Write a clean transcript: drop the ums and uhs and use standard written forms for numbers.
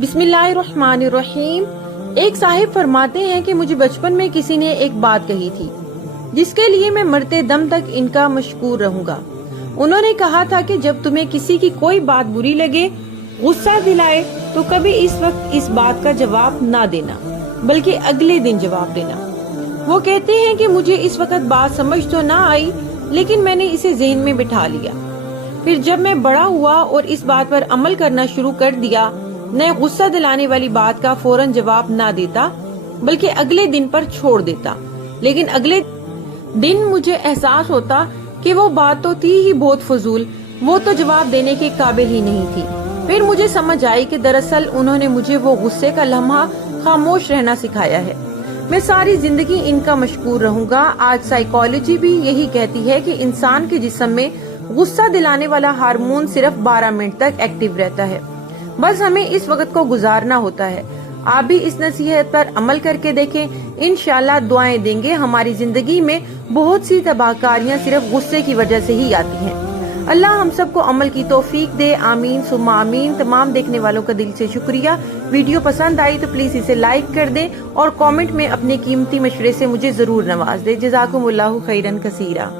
बिस्मिल्लाहिर्रहमानिर्रहीम। एक साहिब फरमाते हैं कि मुझे बचपन में किसी ने एक बात कही थी जिसके लिए मैं मरते दम तक इनका मशकूर रहूंगा। उन्होंने कहा था कि जब तुम्हें किसी की कोई बात बुरी लगे, गुस्सा दिलाए, तो कभी इस वक्त इस बात का जवाब ना देना, बल्कि अगले दिन जवाब देना। वो कहते हैं कि मुझे इस वक्त बात समझ तो ना आई, लेकिन मैंने इसे ज़हन में बिठा लिया। फिर जब मैं बड़ा हुआ और इस बात पर अमल करना शुरू कर दिया, मैं गुस्सा दिलाने वाली बात का फौरन जवाब ना देता, बल्कि अगले दिन पर छोड़ देता। लेकिन अगले दिन मुझे एहसास होता कि वो बात तो थी ही बहुत फजूल, वो तो जवाब देने के काबिल ही नहीं थी। फिर मुझे समझ आई कि दरअसल उन्होंने मुझे वो गुस्से का लम्हा खामोश रहना सिखाया है। मैं सारी जिंदगी इनका मशकूर रहूंगा। आज साइकोलॉजी भी यही कहती है कि इंसान के जिस्म में गुस्सा दिलाने वाला हार्मोन सिर्फ 12 मिनट तक एक्टिव रहता है। बस हमें इस वक्त को गुजारना होता है। आप भी इस नसीहत पर अमल करके देखें। इंशाल्लाह दुआएं देंगे। हमारी जिंदगी में बहुत सी तबाहकारियां सिर्फ गुस्से की वजह से ही आती हैं। अल्लाह हम सबको अमल की तौफीक दे। आमीन सुम्मा आमीन। तमाम देखने वालों का दिल से शुक्रिया। वीडियो पसंद आई तो प्लीज इसे लाइक कर दें और कमेंट में अपने कीमती मशवरे से मुझे जरूर नवाज दे। जज़ाकुमुल्लाहु खैरन कसीरा।